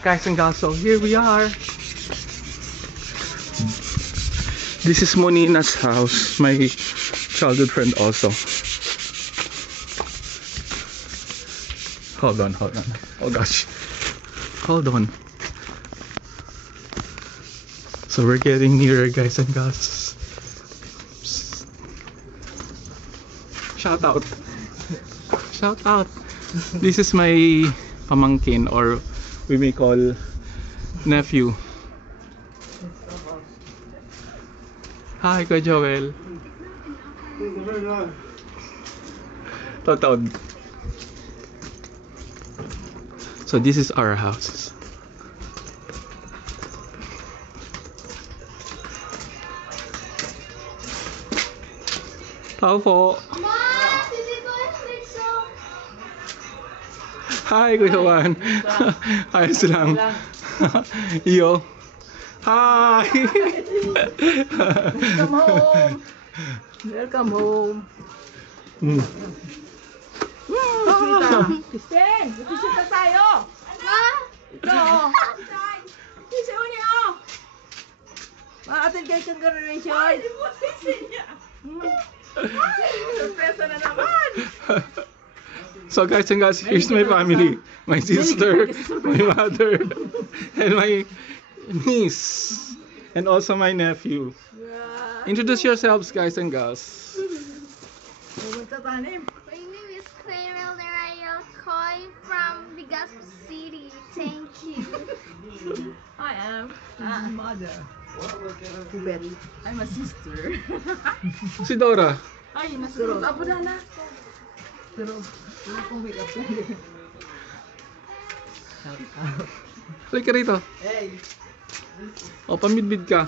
Guys and gals, so here we are. This is Monina's house, my childhood friend also. Hold on. Oh gosh. Hold on. So we're getting nearer, guys and gals. Shout out. Shout out. This is my pamangkin, or we may call nephew. Hi, Kuya Joel. Totod. So this is our house. Tao po. Hi, Kuya Juan. Ayos lang. Iyo. Hi. Welcome home. Welcome home. Kristen, mag-isip na tayo. Ito. Isa mo niya, oh. Ma-attend kayo kang graduation. Ay, di mo sisi niya. Surpresa na naman. So guys and guys, here's my family. My sister, my mother, and my niece, and also my nephew. Introduce yourselves, guys and gals. My name is Clarel Narayo Coy from Legazpi City. Thank you. I am mother. I'm a sister. Si Dora. Ay, nasunod. Abo na. Pero, wala kong wake up yan. Halika rito. O, pamidbid ka.